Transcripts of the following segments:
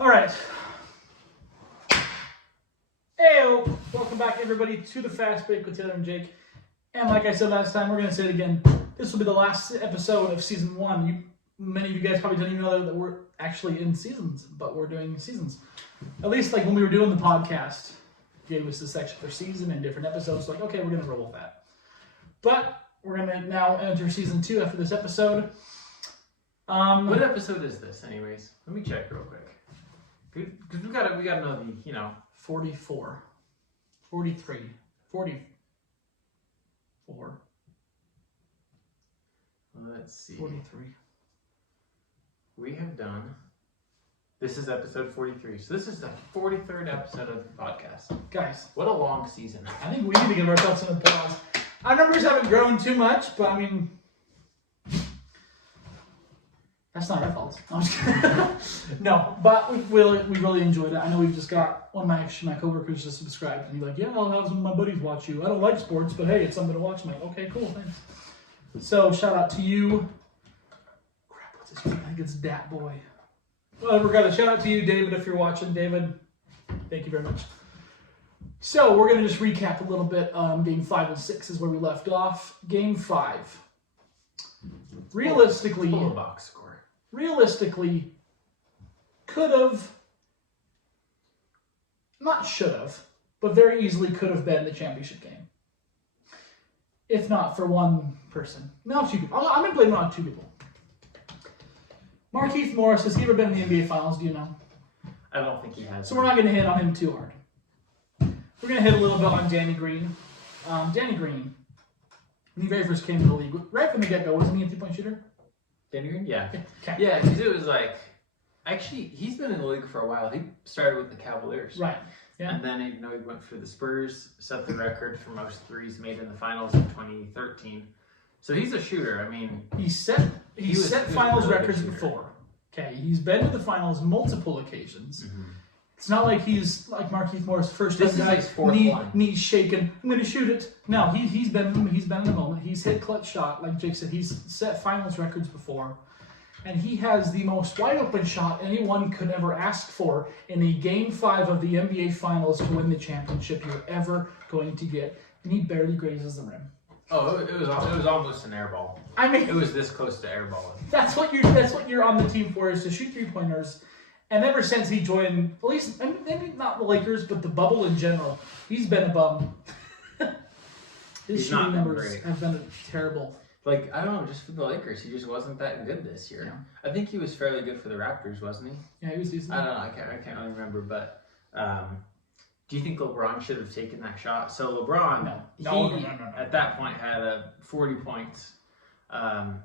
All right. Heyo! Welcome back, everybody, to the Fast Break with Taylor and Jake. And like I said last time, we're going to say it again. This will be the last episode of Season 1. Many of you guys probably didn't even know that we're actually in seasons, but we're doing seasons. At least like when we were doing the podcast, gave us the section for season and different episodes. Like, okay, we're going to roll with that. But we're going to now enter Season 2 after this episode. What episode is this, anyways? Let me check real quick. Because we gotta know the, 44. 43. 44. Let's see. 43. We have done. This is episode 43. So this is the 43rd episode of the podcast. Guys, what a long season. I think we need to give ourselves an applause. Our numbers haven't grown too much, but I mean, that's not our fault. I'm just kidding. No, but we really enjoyed it. I know we've just got one of my coworkers just subscribed, and he's like, "Yeah, I'll have some of my buddies watch you. I don't like sports, but hey, it's something to watch." I'm like, "Okay, cool, thanks." So shout out to you. Crap, what's his name? I think it's Dat Boy. Well, we got a shout out to you, David, if you're watching. David, thank you very much. So we're gonna just recap a little bit. Game 5 and 6 is where we left off. Game 5. Realistically, full box score. Realistically, could have, not should have, but very easily could have been the championship game. If not for one person. No, two people. I'm going to blame it on two people. Markieff Morris, has he ever been in the NBA Finals? Do you know? I don't think he has. So we're not going to hit on him too hard. We're going to hit a little bit on Danny Green. Danny Green, when he very first came to the league, right from the get-go, wasn't he a three-point shooter? Danny Green? Yeah. Okay. Yeah, because it was like, actually, he's been in the league for a while. He started with the Cavaliers. Right. Yeah. And then, he went for the Spurs, set the record for most threes made in the finals in 2013. So he's a shooter. I mean, he set finals records before. Okay, he's been to the finals multiple occasions. Mm-hmm. It's not like he's like Markieff Morris, first time guy, knees shaking. I'm going to shoot it. No, he's been in the moment. He's hit clutch shot, like Jake said. He's set finals records before, and he has the most wide open shot anyone could ever ask for in a Game 5 of the NBA Finals to win the championship you're ever going to get, and he barely grazes the rim. Oh, it was almost an air ball. I mean, it was this close to air balling. That's what you're on the team for, is to shoot 3-pointers. And ever since he joined, at least maybe not the Lakers, but the bubble in general, he's been a bum. His shooting numbers have been terrible. Like, I don't know, just for the Lakers, he just wasn't that good this year. Yeah. I think he was fairly good for the Raptors, wasn't he? Yeah, he was decent. I don't know, I can't really remember, but do you think LeBron should have taken that shot? So LeBron, no. At that point had 40 points. I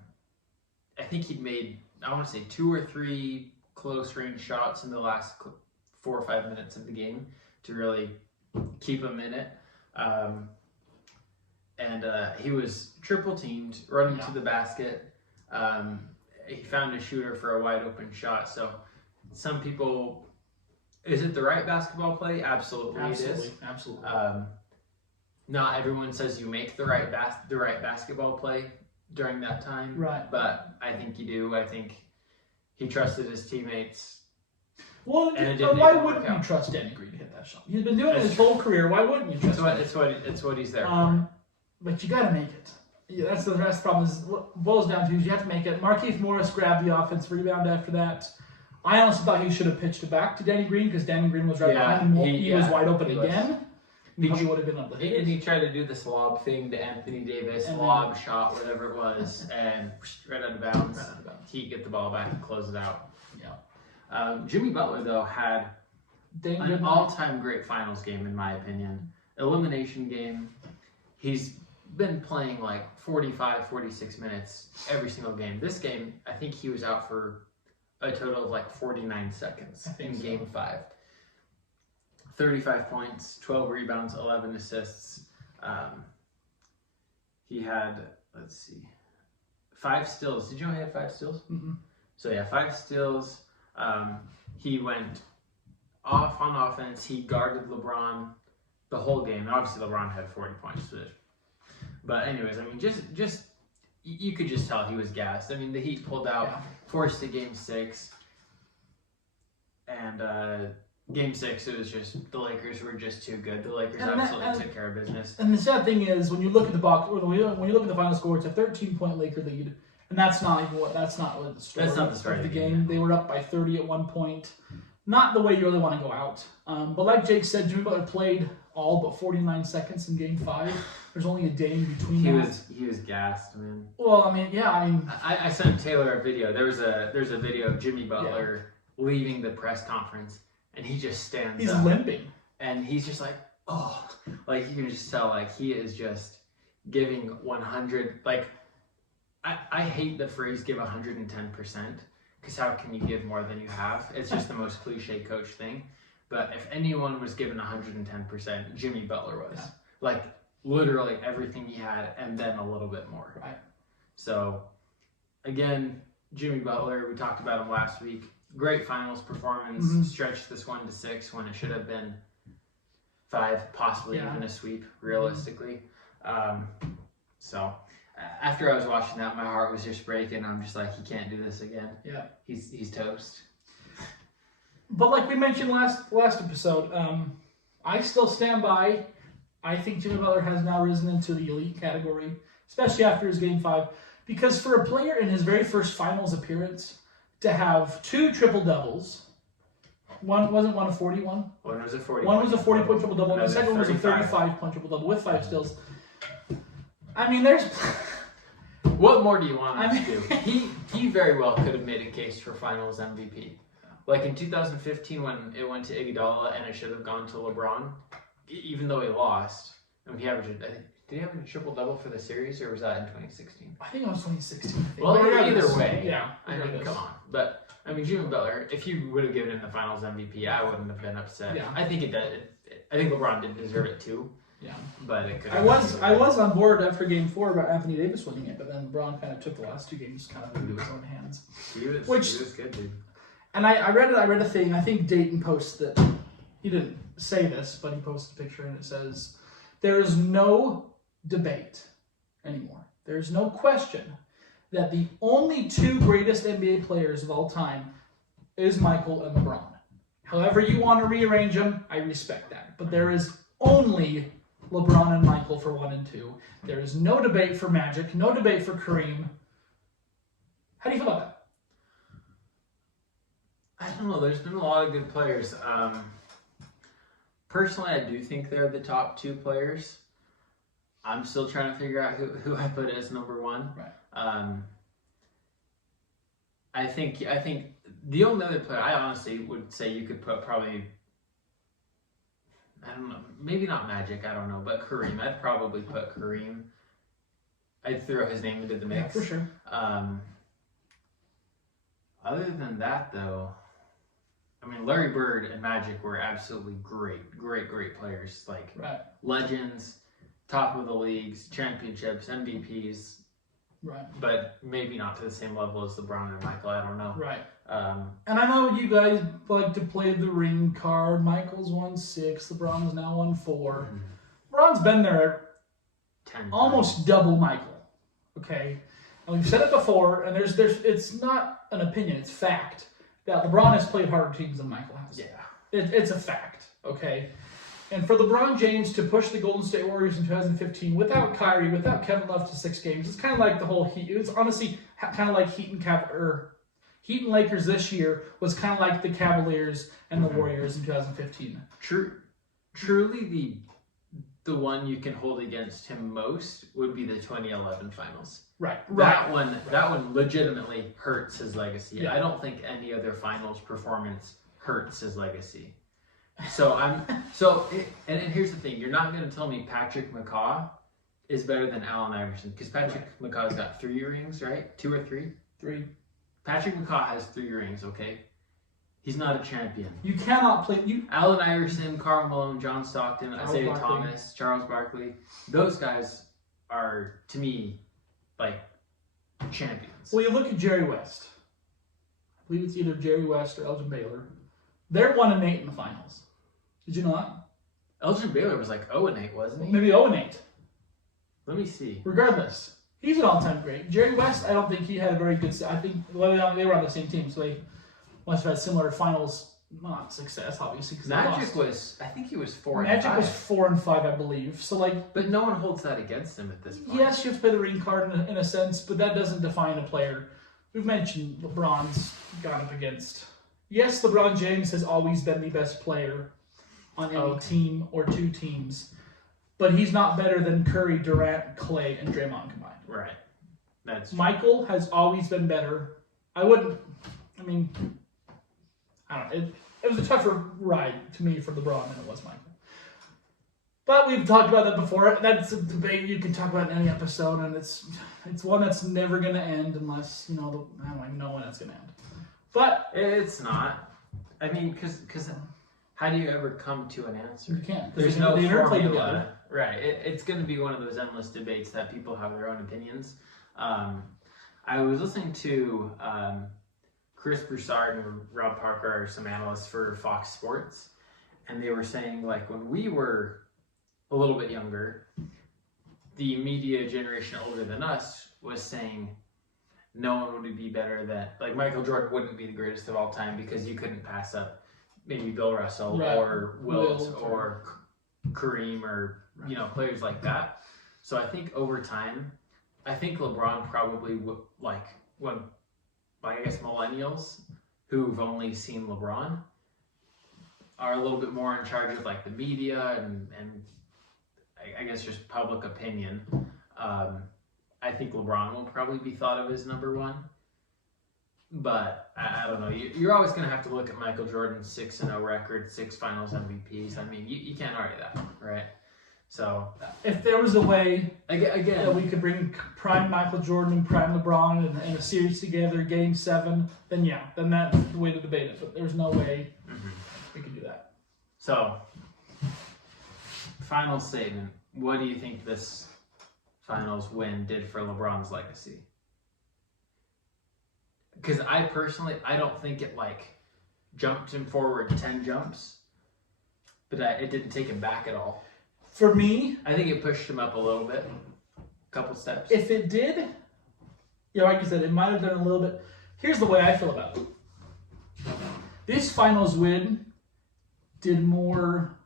think he'd made, I want to say 2 or 3 close range shots in the last 4 or 5 minutes of the game to really keep him in it. And he was triple teamed, running to the basket. He found a shooter for a wide open shot. So some people, is it the right basketball play? Absolutely. It is. Absolutely. Not everyone says you make the right basketball play during that time. Right. But I think you do. I think he trusted his teammates. Well, why wouldn't you trust Danny Green to hit that shot? He's been doing it his whole career. Why wouldn't you trust him? It's what he's there for. But you got to make it. Yeah, that's the problem. Is what it boils down to is you have to make it. Markieff Morris grabbed the offensive rebound after that. I honestly thought he should have pitched it back to Danny Green because Danny Green was right behind him. He was wide open again. He probably would have been able to hit it. And he tried to do this lob thing to Anthony Davis, lob shot, whatever it was, and right out of bounds. He'd get the ball back and close it out. Yeah. Jimmy Butler, though, had an all-time great finals game, in my opinion. Elimination game. He's been playing like 45, 46 minutes every single game. This game, I think he was out for a total of like 49 seconds in Game 5. 35 points, 12 rebounds, 11 assists. He had, 5 steals. Did you know he had 5 steals? Mm-hmm. So yeah, 5 steals. He went off on offense. He guarded LeBron the whole game. Obviously, LeBron had 40 points. But anyways, I mean, just you could just tell he was gassed. I mean, the Heat pulled out, forced to Game 6. And And Game 6, it was just the Lakers were just too good. The Lakers absolutely took care of business. And the sad thing is, when you look at the box, or when you look at the final score, it's a 13-point Laker lead, and that's not the story. That's not the story of the game. They were up by 30 at one point. Not the way you really want to go out. But like Jake said, Jimmy Butler played all but 49 seconds in Game 5. There's only a day in between He was gassed, man. Well, I mean, yeah, I sent Taylor a video. There's a video of Jimmy Butler leaving the press conference, and he just stands He's up. limping. And he's just like, oh. Like, you can just tell, like, he is just giving 100. Like, I hate the phrase give 110%. Because how can you give more than you have? It's just the most cliche coach thing. But if anyone was given 110%, Jimmy Butler was. Yeah. Like, literally everything he had and then a little bit more. Right. So, again, Jimmy Butler, we talked about him last week. Great finals performance. Mm-hmm. Stretched this one to 6 when it should have been 5, possibly even a sweep, realistically. So... After I was watching that, my heart was just breaking. I'm just like, he can't do this again. Yeah, he's toast. But like we mentioned last episode, I still stand by. I think Jimmy Butler has now risen into the elite category, especially after his Game 5, because for a player in his very first finals appearance to have 2 triple doubles. One wasn't one a 41. One was a 40. One was a 40-point triple double, and the second one was a 35-point triple double with 5 steals. I mean, there's... What more do you want him to do? He very well could have made a case for Finals MVP. Like in 2015 when it went to Iguodala and it should have gone to LeBron, even though he lost. I mean, he averaged... Did he have a triple-double for the series, or was that in 2016? I think it was 2016. Well, either way. Yeah. I mean, come on. But, I mean, Jimmy Butler, if you would have given him the Finals MVP, I wouldn't have been upset. Yeah. I think it does. I think LeBron did deserve it too. Yeah, but it could. I was on board after Game 4 about Anthony Davis winning it, but then LeBron kind of took the last 2 games kind of into his own hands. He was good, dude. And I read a thing. I think Dayton posted that he didn't say this, but he posted a picture and it says, "There is no debate anymore. There is no question that the only 2 greatest NBA players of all time is Michael and LeBron. However you want to rearrange them, I respect that. But there is only LeBron and Michael for 1 and 2. There is no debate for Magic, no debate for Kareem." How do you feel about that? I don't know. There's been a lot of good players. Personally, I do think they're the top 2 players. I'm still trying to figure out who I put as number 1. Right. I think the only other player I honestly would say you could put probably, I don't know, maybe not Magic, I don't know, but Kareem. I'd probably put Kareem. I'd throw his name into the mix. Yeah, for sure. Other than that, though, I mean, Larry Bird and Magic were absolutely great players. Like, legends, top of the leagues, championships, MVPs. Right. But maybe not to the same level as LeBron and Michael. I don't know. Right. And I know you guys like to play the ring card. Michael's won 6. LeBron is now won 4. Mm-hmm. LeBron's been there 10 almost times. Double Michael. Okay. And we've said it before, and there's it's not an opinion, it's fact that LeBron has played harder teams than Michael has. Yeah. It's a fact. Okay. And for LeBron James to push the Golden State Warriors in 2015 without Kyrie, without Kevin Love to 6 games, it's kind of like the whole Heat. It was honestly kind of like Heat and Lakers this year was kind of like the Cavaliers and the Warriors in 2015. Truly, the one you can hold against him most would be the 2011 finals. Right. That one legitimately hurts his legacy. Yeah. I don't think any other finals performance hurts his legacy. So and here's the thing: you're not going to tell me Patrick McCaw is better than Allen Iverson because Patrick McCaw's got 3 rings, right? 2 or 3? 3. Patrick McCaw has 3 rings. Okay, he's not a champion. You cannot play Allen Iverson, Karl Malone, John Stockton, Isaiah Thomas, Charles Barkley. Those guys are, to me, like champions. Well, you look at Jerry West. I believe it's either Jerry West or Elgin Baylor. They're 1-8 in the finals. Did you not? Elgin Baylor was like 0-8, wasn't he? Maybe 0-8. Let me see. Regardless, he's an all-time great. Jerry West, I don't think he had a very good. I think they were on the same team, so they must have had similar finals not success, obviously. Magic was, I think he was 4 and 5. Magic was 4 and 5, I believe. So like, but no one holds that against him at this point. Yes, you have to play the ring card in a sense, but that doesn't define a player. We've mentioned LeBron's gone up against. Yes, LeBron James has always been the best player on any team or two teams, but he's not better than Curry, Durant, Clay, and Draymond combined. Right. That's true. Michael has always been better. I don't know. It was a tougher ride to me for LeBron than it was Michael. But we've talked about that before. That's a debate you can talk about in any episode, and it's one that's never going to end unless, I don't even know when it's going to end. But it's not. I mean, because how do you ever come to an answer? You can't. There's no formula together. Right. It's going to be one of those endless debates that people have their own opinions. I was listening to Chris Broussard and Rob Parker are some analysts for Fox Sports, and they were saying, like, when we were a little bit younger, the media generation older than us was saying no one would be better than, like, Michael Jordan wouldn't be the greatest of all time because you couldn't pass up maybe Bill Russell or Wilt or Kareem or, players like that. So I think over time, I think LeBron probably would, I guess millennials who've only seen LeBron are a little bit more in charge of like the media and I guess just public opinion. I think LeBron will probably be thought of as number one, but I don't know. You're always going to have to look at Michael Jordan's 6-0 record, 6 Finals MVPs. I mean, you can't argue that, right? So if there was a way again that we could bring prime Michael Jordan and prime LeBron in a series together, Game 7, then that's the way to debate it. But there's no way we could do that. So, final statement. What do you think this finals win did for LeBron's legacy? Because I don't think it jumped him forward 10 jumps, but it didn't take him back at all. For me, I think it pushed him up a little bit, a couple steps. If it did, like you said, it might have done a little bit. Here's the way I feel about it. This finals win did more.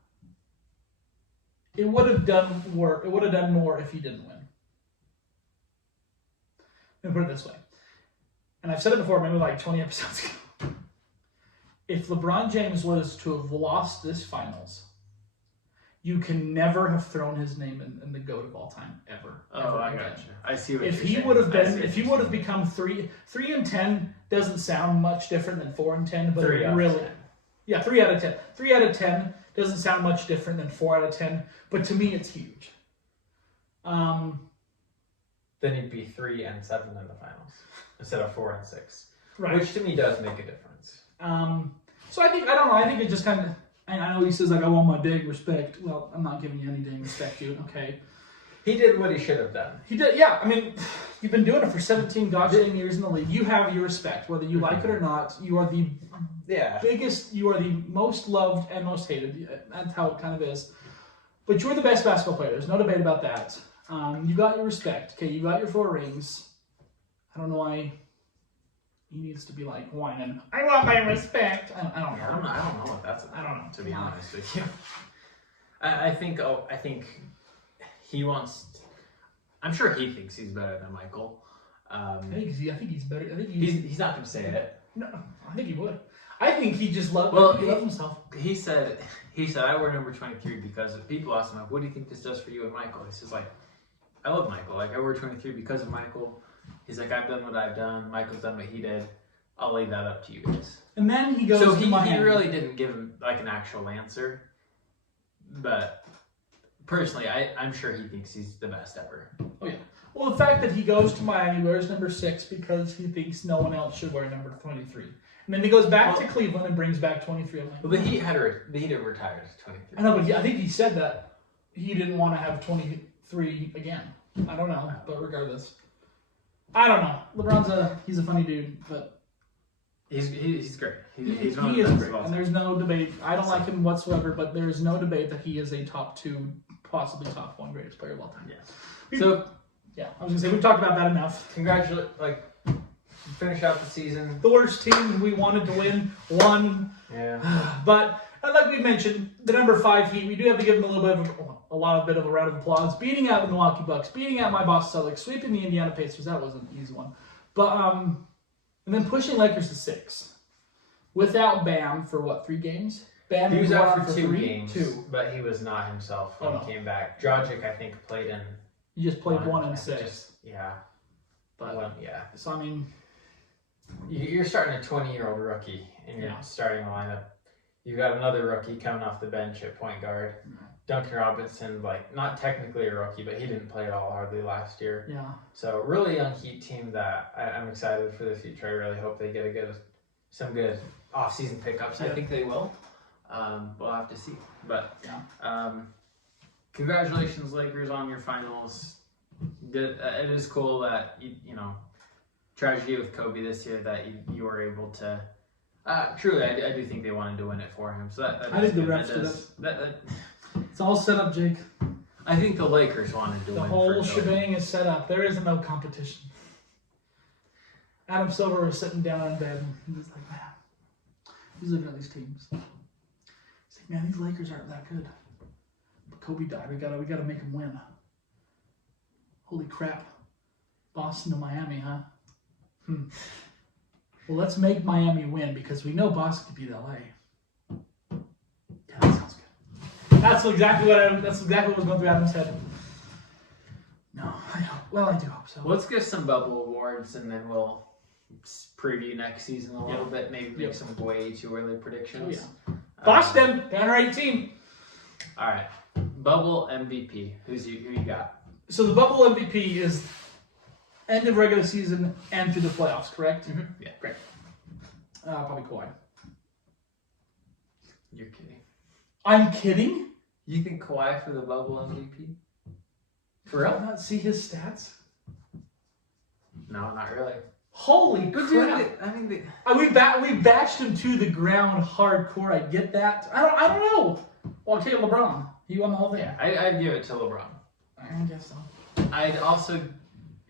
It would have done more. It would have done more if he didn't win. Let me put it this way, and I've said it before, maybe 20 episodes ago. If LeBron James was to have lost this finals, you can never have thrown his name in the GOAT of all time, ever. I got you. I see what you're saying. If he would have become 3-10 doesn't sound much different than 4-10, but 3 really, out of 10. Yeah, 3 out of 10. 3 out of 10 doesn't sound much different than 4 out of 10, but to me, it's huge. Then he'd be 3 and 7 in the finals instead of 4 and 6, right? Which to me does make a difference. So I don't know. I think it just kind of. I know he says I want my dang respect. Well, I'm not giving you any dang respect, dude. Okay. He did what he should have done. He did, yeah. I mean, you've been doing it for 17 goddamn years in the league. You have your respect, whether you like it or not. You are the biggest. You are the most loved and most hated. That's how it kind of is. But you're the best basketball player. There's no debate about that. You got your respect. Okay, you got your 4 rings. I don't know why he needs to be whining. I want my respect. I don't know. I don't know what that's about. I don't know. To be honest with you, I think he wants. I'm sure he thinks he's better than Michael. I think he's better. I think he's not going to say it. No, I think he would. I think he just loves. He loves himself. He said I wear number 23 because if people ask him, what do you think this does for you and Michael? He says I love Michael. I wear 23 because of Michael. He's I've done what I've done. Michael's done what he did. I'll leave that up to you guys. And then he goes. So he really didn't give him an actual answer, but personally, I'm sure he thinks he's the best ever. Oh yeah. Well, the fact that he goes to Miami, wears number 6 because he thinks no one else should wear number 23, and then he goes back to Cleveland and brings back 23. But he had retired at 23. I know, but I think he said that he didn't want to have 23 again. I don't know, but regardless. I don't know. He's a funny dude, but he's great. He's one of the best of all time. And there's no debate. I don't like him whatsoever, but there's no debate that he is a top 2, possibly top 1 greatest player of all time. Yeah. I was gonna say we've talked about that enough. Finish out the season. The worst team we wanted to win won. Yeah. But like we mentioned, the number 5 Heat, we do have to give them a little bit of a round of applause. Beating out the Milwaukee Bucks, beating out my Boston Celtics, sweeping the Indiana Pacers. That wasn't an easy one. But and then pushing Lakers to 6 without Bam for what, 3 games? Bam He was out for 2 3? games, 2. but he was not himself when he came back. Dragic, I think, played in. You just played 1 and 6. Yeah. But yeah. So I mean, you're starting a 20-year-old rookie in your starting lineup. You've got another rookie coming off the bench at point guard. Duncan Robinson, like, not technically a rookie, but he didn't play at all hardly last year. yeah. So really young Heat team that I'm excited for the future. I really hope they get some good off-season pickups. I think they will. We'll have to see. But congratulations, Lakers, on your finals. It is cool that you know, tragedy with Kobe this year, that you were able to. Truly, I do think they wanted to win it for him. So that I think the refs did it. It's all set up, Jake. I think the Lakers wanted to The win. whole shebang is set up. There is no competition. Adam Silver was sitting down in bed and he was like, man, he's looking at these teams. He's like, man, these Lakers aren't that good. But Kobe died. We gotta make them win. Holy crap. Boston to Miami, huh? Well, let's make Miami win because we know Boston could beat LA. Yeah, that sounds good. That's exactly what was going through Adam's head. No, I do hope so. Let's get some bubble awards and then we'll preview next season a little bit. Maybe make some way too early predictions. Oh, yeah. Boston, banner 18. All right, bubble MVP. Who you got? So the bubble MVP is end of regular season and through the playoffs, correct? Mm-hmm. Yeah. Great. Probably Kawhi. You're kidding. I'm kidding? You think Kawhi for the bubble MVP? For real? Not see his stats? No, not really. Holy crap! I mean, we bashed him to the ground hardcore. I get that. I don't know. Well, I'll take LeBron. He won the whole thing. Yeah, I'd give it to LeBron. I guess so. I'd also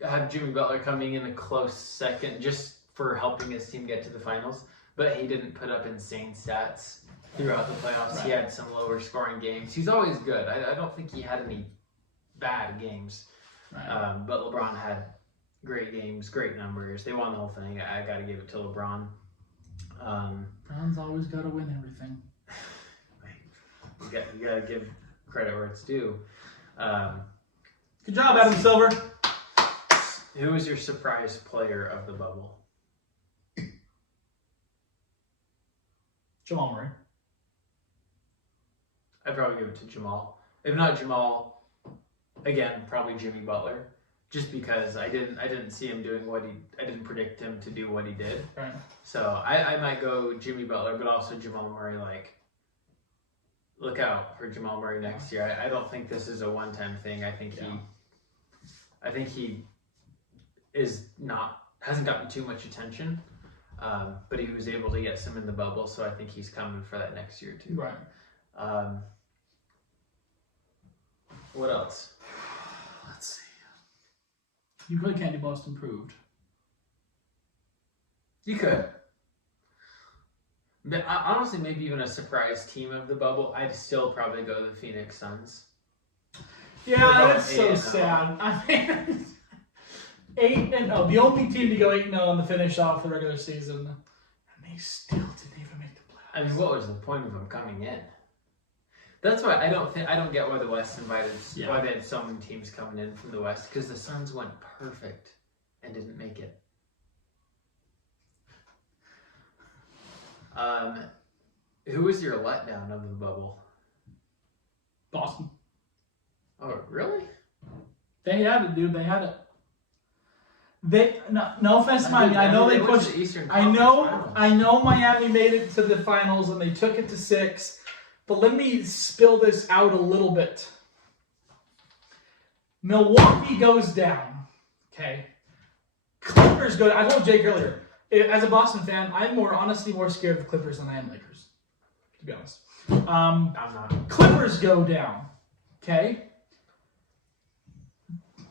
have Jimmy Butler coming in a close second just for helping his team get to the finals, but he didn't put up insane stats throughout the playoffs. Right. He had some lower scoring games. He's always good. I don't think he had any bad games. Right. But LeBron had great games, great numbers. They won the whole thing. I got to give it to LeBron. LeBron's always got to win everything. You got to give credit where it's due. Good job, Adam Silver. Who was your surprise player of the bubble? Jamal Murray. I'd probably give it to Jamal. If not Jamal, again, probably Jimmy Butler. Just because I didn't see him doing I didn't predict him to do what he did. Right. So I might go Jimmy Butler, but also Jamal Murray. Like, look out for Jamal Murray next year. I don't think this is a one-time thing. I think he hasn't gotten too much attention, but he was able to get some in the bubble. So I think he's coming for that next year too. Right. What else? Let's see. You really can't do most improved. You could. But honestly, maybe even a surprise team of the bubble. I'd still probably go the Phoenix Suns. Yeah, that's so sad. I mean, 8-0. The only team to go 8-0 and to finish off the regular season, and they still didn't even make the playoffs. I mean, what was the point of them coming in? That's why I don't get why the West invited. Yeah. Why they had so many teams coming in from the West, because the Suns went perfect and didn't make it. Who was your letdown of the bubble? Boston. Oh, really? They had it, dude. They had it. No offense to Miami. I know they pushed. The Eastern I know Miami made it to the finals and they took it to 6. But let me spill this out a little bit. Milwaukee goes down. Okay. Clippers go down. I told Jake earlier, as a Boston fan, I'm honestly more scared of the Clippers than I am Lakers. To be honest. I'm not. Clippers go down. Okay.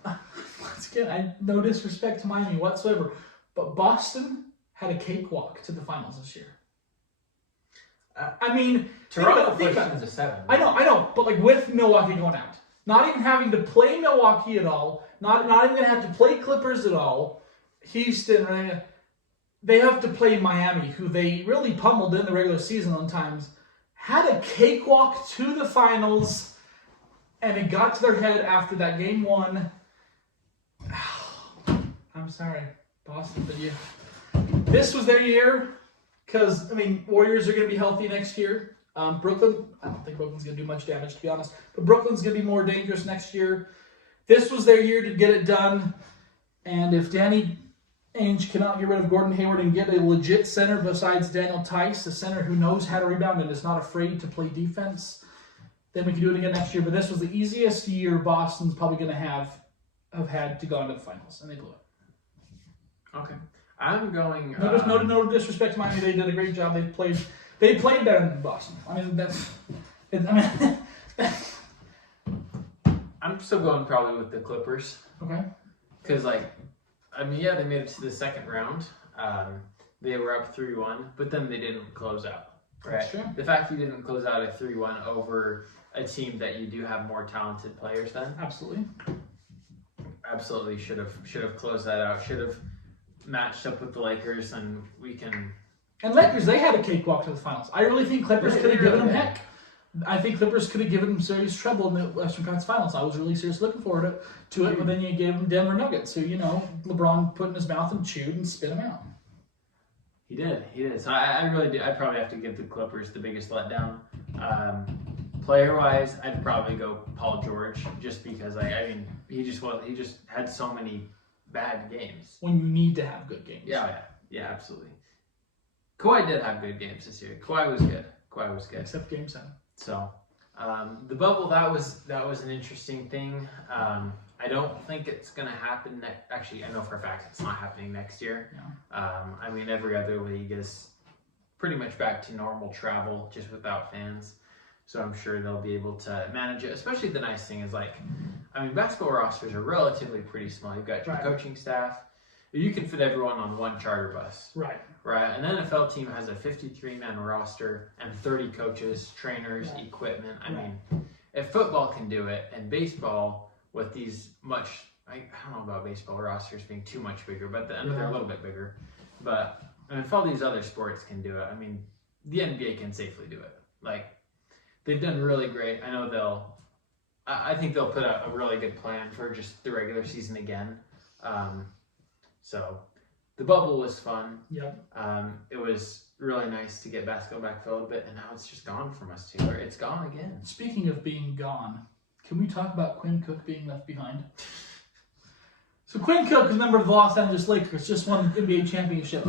Once again, no disrespect to Miami whatsoever. but Boston had a cakewalk to the finals this year. I mean, Toronto pushed into 7. I know, but like with Milwaukee going out, not even having to play Milwaukee at all, not even gonna have to play Clippers at all. Houston, right? They have to play Miami, who they really pummeled in the regular season on times. Had a cakewalk to the finals, and it got to their head after that game 1. I'm sorry, Boston, but you. This was their year, because, I mean, Warriors are going to be healthy next year. Brooklyn, I don't think Brooklyn's going to do much damage, to be honest, but Brooklyn's going to be more dangerous next year. This was their year to get it done, and if Danny Ainge cannot get rid of Gordon Hayward and get a legit center besides Daniel Tice, a center who knows how to rebound and is not afraid to play defense, then we can do it again next year. But this was the easiest year Boston's probably going to have had to go into the finals, and they blew it. Okay. I'm going... No disrespect to Miami. They did a great job. They played better than Boston. I mean, I'm still going probably with the Clippers. Okay. Because, they made it to the second round. They were up 3-1, but then they didn't close out. Right? That's true. The fact you didn't close out at 3-1 over a team that you do have more talented players than. Absolutely should have closed that out. Should have matched up with the Lakers, and we can... And Lakers, they had a cakewalk to the finals. I really think Clippers could have given them heck. I think Clippers could have given them serious trouble in the Western Conference Finals. I was really seriously looking forward to it, but then you gave them Denver Nuggets, who, LeBron put in his mouth and chewed and spit them out. He did. So I really do. I'd probably have to give the Clippers the biggest letdown. Player-wise, I'd probably go Paul George, just because he just had so many bad games. When you need to have good games. Yeah, absolutely. Kawhi did have good games this year. Kawhi was good. Except Game 7. So, the bubble, that was an interesting thing. I don't think it's going to happen. Actually, I know for a fact it's not happening next year. No. Every other league is pretty much back to normal travel, just without fans. So I'm sure they'll be able to manage it. Especially the nice thing is, basketball rosters are relatively pretty small. You've got your coaching staff. You can fit everyone on one charter bus. Right. An NFL team has a 53-man roster and 30 coaches, trainers, equipment. If football can do it, and baseball with these I don't know about baseball rosters being too much bigger, but they're a little bit bigger. But if all these other sports can do it, the NBA can safely do it. They've done really great. I think they'll put a really good plan for just the regular season again. So the bubble was fun. Yep. It was really nice to get basketball back for a little bit, and now it's just gone from us too. It's gone again. Speaking of being gone, can we talk about Quinn Cook being left behind? So Quinn Cook, a member of the Los Angeles Lakers, just won the NBA championship.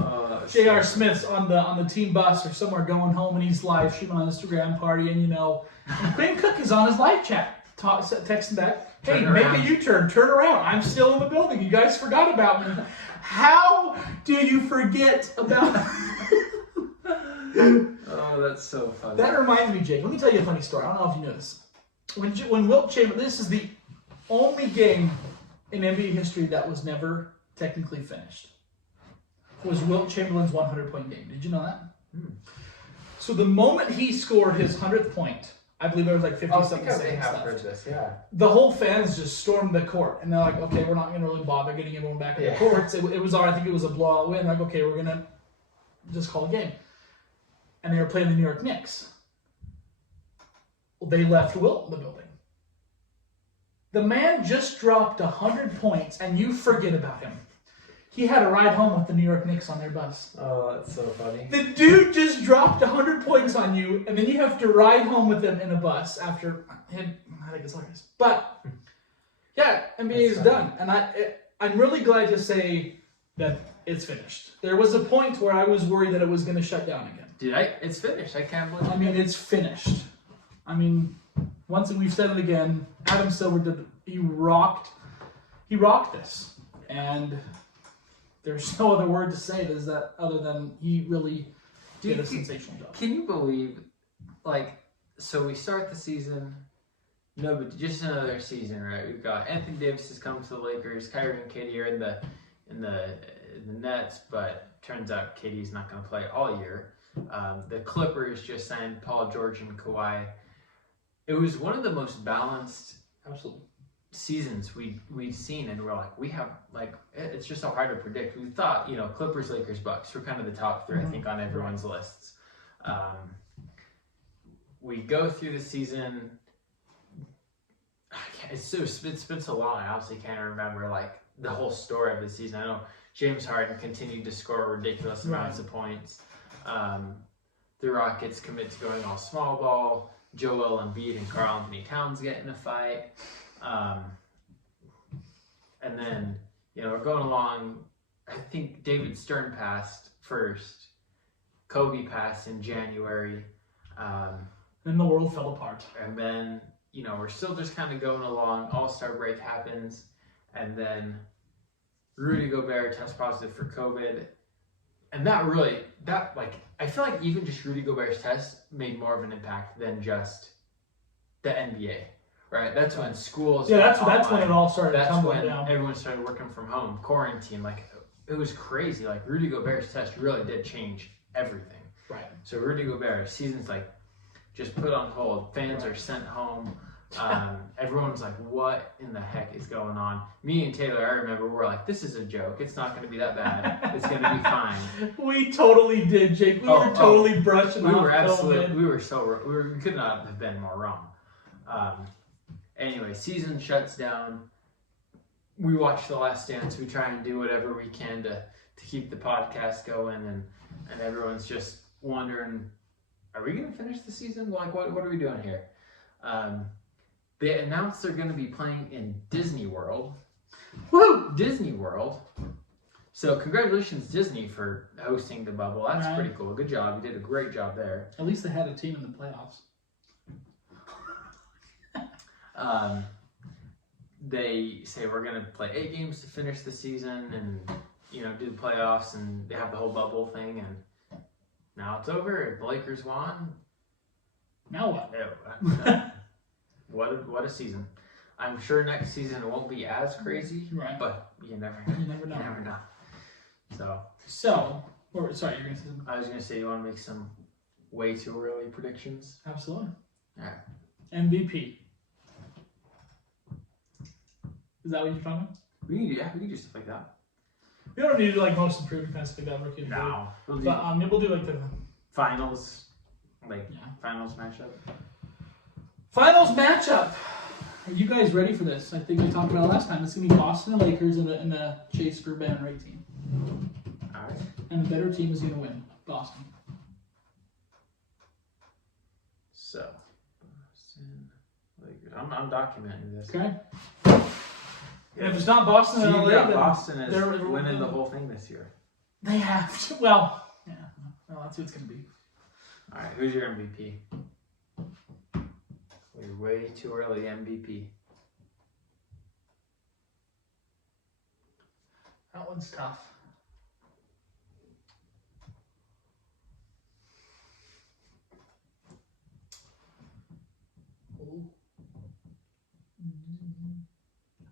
J.R. Smith's on the team bus or somewhere going home, and he's live streaming on Instagram partying, and Quinn Cook is on his live chat, texting back, "Hey, make a U-turn, turn around. I'm still in the building. You guys forgot about me." How do you forget about... Oh, that's so funny. That reminds me, Jake. Let me tell you a funny story. I don't know if you know this. When Wilt Chamberlain... This is the only game in NBA history that was never technically finished. Was Wilt Chamberlain's 100-point game. Did you know that? So the moment he scored his 100th point... I believe there was 50-something seconds left. The whole fans just stormed the court, and they're like, "Okay, we're not going to really bother getting everyone back in the courts." It was, I think it was a blowout win. Like, okay, we're going to just call a game. And they were playing the New York Knicks. Well, they left Wilt in the building. The man just dropped 100 points, and you forget about him. He had a ride home with the New York Knicks on their bus. Oh, that's so funny. The dude just dropped 100 points on you, and then you have to ride home with him in a bus after him. I think it's hilarious. But, yeah, NBA is done. And I'm really glad to say that it's finished. There was a point where I was worried that it was going to shut down again. Dude, it's finished. I can't believe it. It's finished. Once we've said it again, Adam Silver he rocked this. And... there's no other word to say other than he really did a sensational job. Can you believe, so we start the season, but just another season, right? We've got Anthony Davis has come to the Lakers, Kyrie and KD are in the the Nets, but turns out KD's not going to play all year. The Clippers just signed Paul George and Kawhi. It was one of the most balanced Absolutely. seasons we'd seen, and we're like, we have like, it's just so hard to predict. We thought, Clippers, Lakers, Bucks were kind of the top three, I think, on everyone's lists. We go through the season. It's been so long. I honestly can't remember like the whole story of the season. I know James Harden continued to score ridiculous amounts of points. The Rockets commit to going all small ball. Joel Embiid and Karl Anthony Towns get in a fight. And then, we're going along. I think David Stern passed first. Kobe passed in January. Then the world fell apart. And then, we're still just kind of going along. All-Star break happens. And then Rudy Gobert tests positive for COVID. And I feel like even just Rudy Gobert's test made more of an impact than just the NBA, right? That's when schools. Yeah, that's when it all started tumbling down. Everyone started working from home, quarantine. It was crazy. Rudy Gobert's test really did change everything. Right. So Rudy Gobert, season's just put on hold. Fans are sent home. Everyone's like, what in the heck is going on? Me and Taylor, I remember, we're like, this is a joke. It's not going to be that bad. It's going to be fine. We totally did, Jake. We were totally brushing off. We could not have been more wrong. Anyway, season shuts down. We watch The Last Dance. We try and do whatever we can to keep the podcast going, and everyone's just wondering, are we going to finish the season? What are we doing here? They announced they're going to be playing in Disney World. Woo! Disney World. So congratulations, Disney, for hosting the bubble. That's pretty cool. Good job. You did a great job there. At least they had a team in the playoffs. They say we're going to play 8 games to finish the season and, do the playoffs, and they have the whole bubble thing, and now it's over. The Lakers won. Now what? What a season. I'm sure next season it won't be as crazy, right? But you never know. You never know. Sorry, you're going to say something? I was going to say, you want to make some way too early predictions? Absolutely. All right. MVP. Is that what you're talking about? We can do stuff like that. We don't need to do most improved kind of stuff like that. Rookie no. But we'll do the finals, finals matchup. Finals matchup. Are you guys ready for this? I think we talked about it last time. It's going to be Boston and Lakers in the chase for Ben and Ray team. All right. And the better team is going to win. Boston. So, Boston, Lakers. I'm documenting this. Okay. And if it's not Boston and LA, then Boston is winning the whole thing this year. They have to. Well, that's who it's going to be. All right. Who's your MVP? We're way too early MVP. That one's tough.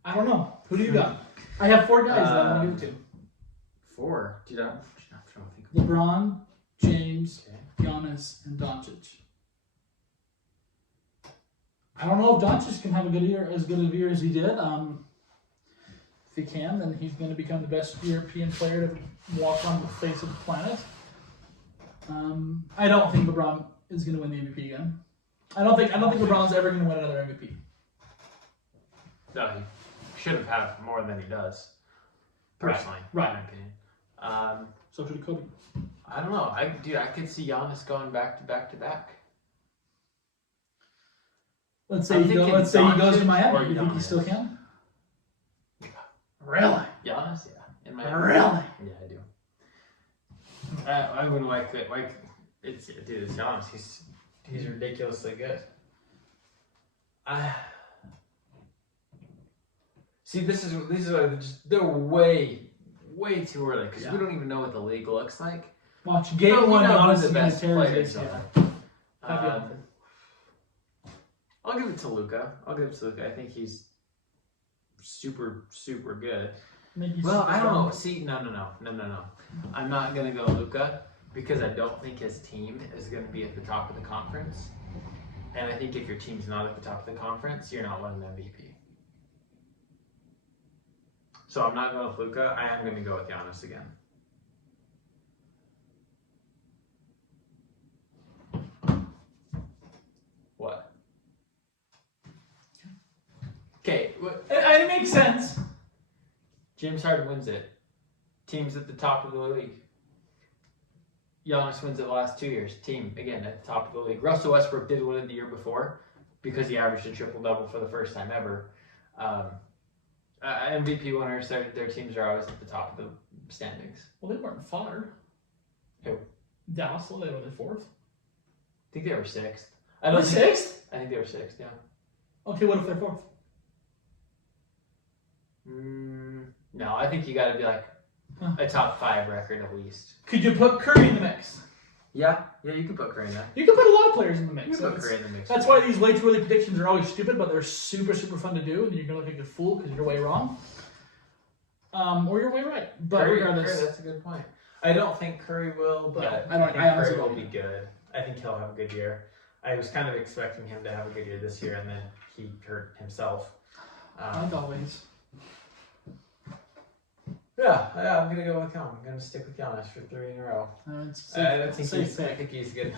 I don't know. Who do you got? I have 4 guys that I want to give it to. 4? Dude, I'm trying to think. LeBron, James, Giannis, and Doncic. I don't know if Doncic can have a good year, as good a year as he did. If he can, then he's going to become the best European player to walk on the face of the planet. I don't think LeBron is going to win the MVP again. I don't think LeBron's ever going to win another MVP. No, he should have had more than he does. Personally, right. In my opinion. So should Kobe. I don't know. I could see Giannis going back to back. Let's say he goes to Miami. You think he still can? Yeah. Really? Giannis, yeah. In Miami. Really? Yeah, I do. I wouldn't like it. It's Giannis. He's ridiculously good. See, this is they're way too early because we don't even know what the league looks like. Watch game 1. Giannis the best players. I'll give it to Luka. I think he's super, super good. Well, I don't know. See, no. I'm not gonna go Luka because I don't think his team is gonna be at the top of the conference, and I think if your team's not at the top of the conference, you're not winning the MVP. So I'm not going with Luka. I am gonna go with Giannis again. What? Okay, It makes sense. James Harden wins it. Team's at the top of the league. Giannis wins it the last 2 years. Team, again, at the top of the league. Russell Westbrook did win it the year before because he averaged a triple-double for the first time ever. MVP winners, their teams are always at the top of the standings. Well, they weren't fired. Who? Dallas, well, they were the 4th. I think they were 6th. I don't 6th? I think they were 6th, yeah. Okay, what if they're 4th? No, I think you got to be like a top 5 record at least. Could you put Curry in the mix? Yeah, you can put Curry in there. You can put a lot of players in the mix. You can put Curry in the mix. That's why these way too early predictions are always stupid, but they're super, super fun to do, and you're going to look like a fool because you're way wrong. Or you're way right. But Curry, regardless. that's a good point. I don't think Curry will, but I think Curry will be good. I think he'll have a good year. I was kind of expecting him to have a good year this year, and then he hurt himself. Like always. Yeah, I'm gonna go with him. I'm gonna stick with Giannis for 3 in a row. I think he's good.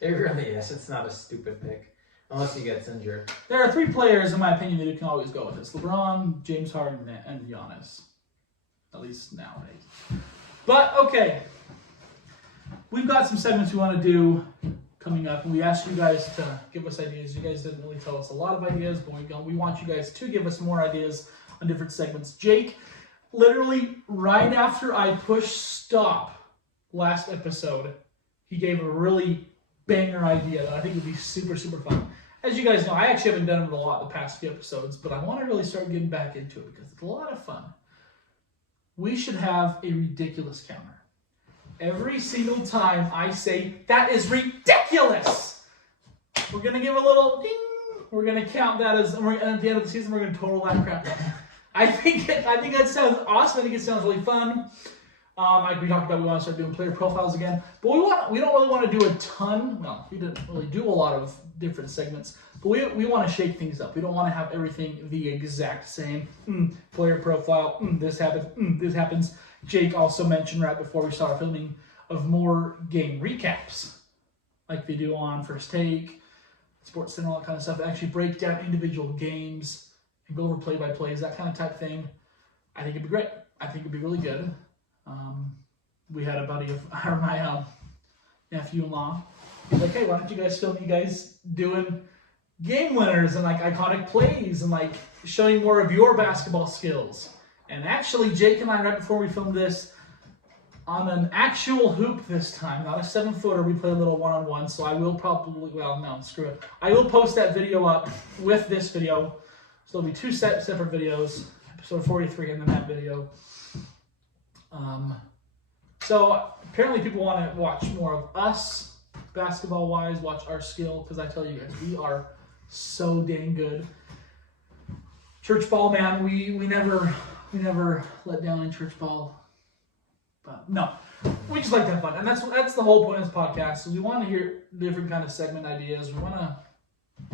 It really is. It's not a stupid pick, unless he gets injured. There are 3 players, in my opinion, that you can always go with. It's LeBron, James Harden, and Giannis. At least nowadays. But okay, we've got some segments we want to do coming up, and we asked you guys to give us ideas. You guys didn't really tell us a lot of ideas, but we want you guys to give us more ideas on different segments. Jake, literally right after I pushed stop last episode, he gave a really banger idea that I think would be super, super fun. As you guys know, I actually haven't done it a lot the past few episodes, but I want to really start getting back into it because it's a lot of fun. We should have a ridiculous counter. Every single time I say, that is ridiculous, we're going to give a little ding. We're going to count that and at the end of the season, we're going to total that crap down. I think that sounds awesome. I think it sounds really fun. Like we talked about, we want to start doing player profiles again. But we don't really want to do a ton. Well, we didn't really do a lot of different segments. But we want to shake things up. We don't want to have everything the exact same. Player profile, this happens, this happens. Jake also mentioned right before we started filming of more game recaps. Like they do on First Take, Sports Center, all that kind of stuff. They actually break down individual games and go over play-by-plays, that kind of type thing. I think it'd be great. I think it'd be really good. We had a buddy of my nephew-in-law. He's like, hey, why don't you guys film you guys doing game winners and like iconic plays and like showing more of your basketball skills. And actually, Jake and I, right before we filmed this, on an actual hoop this time, not a 7-footer, we played a little one-on-one, so I will probably, well, no, screw it. I will post that video up with this video. So there'll be 2 separate videos, episode 43 and then that video. So apparently people want to watch more of us, basketball-wise, watch our skill, because I tell you guys, we are so dang good. Church ball, man, we never let down in church ball. But no, we just like to have fun, and that's the whole point of this podcast. Is we want to hear different kind of segment ideas. We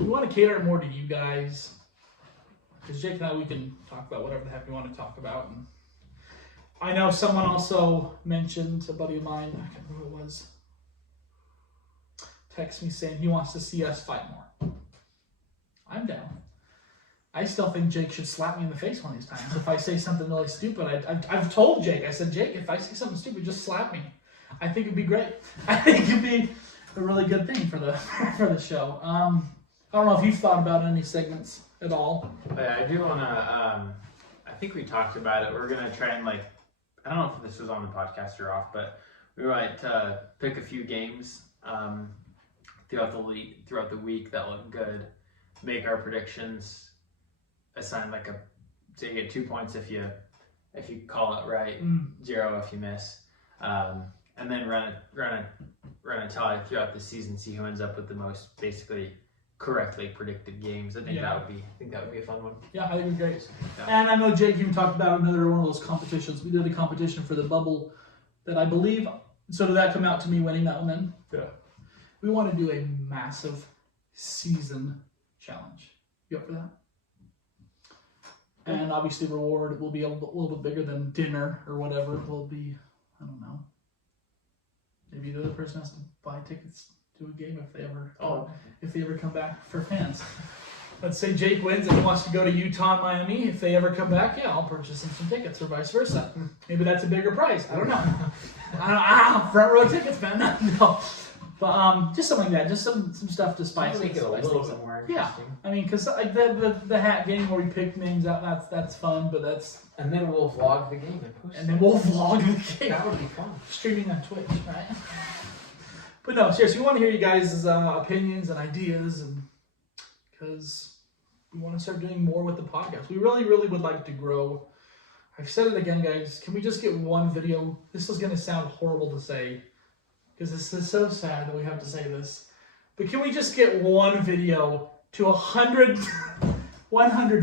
want to cater more to you guys, because Jake and I, we can talk about whatever the heck we want to talk about. And I know someone also mentioned, a buddy of mine, I can't remember who it was, text me saying he wants to see us fight more. I'm down. I still think Jake should slap me in the face one of these times. If I say something really stupid, I've told Jake, I said, Jake, if I say something stupid, just slap me. I think it'd be great. I think it'd be a really good thing for the show. I don't know if you've thought about any segments at all. But I do want to, I think we talked about it. We're going to try and I don't know if this was on the podcast or off, but we might pick a few games throughout the week that look good, make our predictions, assign so you get 2 points if you call it right, 0 if you miss, and then run a tally throughout the season, see who ends up with the most basically correctly predicted games. I think that would be a fun one. Yeah, I think it was great. Yeah. And I know Jake even talked about another one of those competitions. We did a competition for the bubble that I believe. So did that come out to me winning that one then? Yeah. We want to do a massive season challenge. You up for that? And obviously, reward will be a little bit bigger than dinner or whatever. It will be, I don't know. Maybe the other person has to buy tickets to a game if they ever come back for fans. Let's say Jake wins and he wants to go to Utah and Miami. If they ever come back, I'll purchase him some tickets or vice versa. Maybe that's a bigger price. I don't know. Front row tickets, man. No. But just something like that. Just some stuff to spice Make it a little bit more interesting. Yeah, I mean, because like the hat game where we pick names out, that's fun, but that's... And then we'll vlog the game and post it. And then we'll vlog the game. That would be fun. Streaming on Twitch, right? But no, seriously, we want to hear you guys' opinions and ideas, and because we want to start doing more with the podcast. We really, really would like to grow. I've said it again, guys. Can we just get one video? This is going to sound horrible to say, because this is so sad that we have to say this. But can we just get one video to 100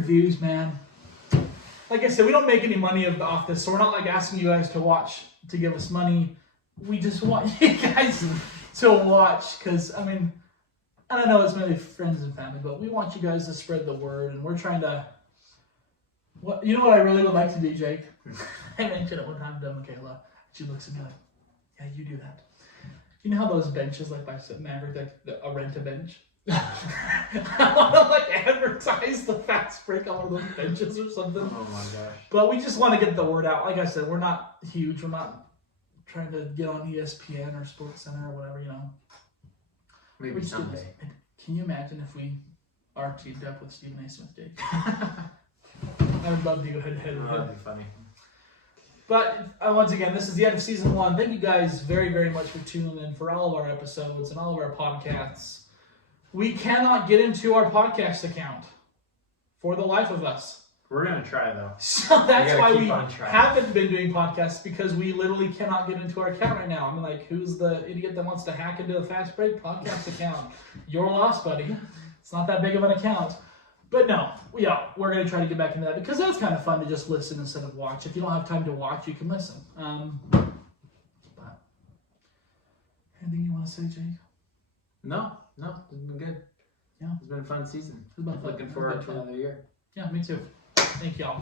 views, man? Like I said, we don't make any money off this, so we're not like asking you guys to give us money. We just want you guys to watch, because, I mean, I don't know, it's mainly friends and family, but we want you guys to spread the word, and we're trying to... You know what I really would like to do, Jake? I mentioned it one time to Michaela. She looks at me like, yeah, you do that. You know how those benches, like by Maverick, like a rent-a-bench? I want to like advertise the fast break on one of those benches or something. Oh my gosh. But we just want to get the word out. Like I said, we're not huge. We're not trying to get on ESPN or SportsCenter or whatever, you know. Maybe someday. Can you imagine if we are teamed up with Stephen A. Smith, Jake? I would love to go head-to-head with him. That'd be funny. But once again, this is the end of season 1. Thank you guys very, very much for tuning in for all of our episodes and all of our podcasts. We cannot get into our podcast account for the life of us. We're going to try, though. So that's why we trying. haven't been doing podcasts, because we literally cannot get into our account right now. I'm like, who's the idiot that wants to hack into the Fast Break podcast account? Your loss, buddy. It's not that big of an account. But no, yeah, we're going to try to get back into that, because that's kind of fun to just listen instead of watch. If you don't have time to watch, you can listen. But anything you want to say, Jake? No, it's been good. Yeah. It's been a fun season. It's been fun. Looking forward to another year. Yeah, me too. Thank y'all.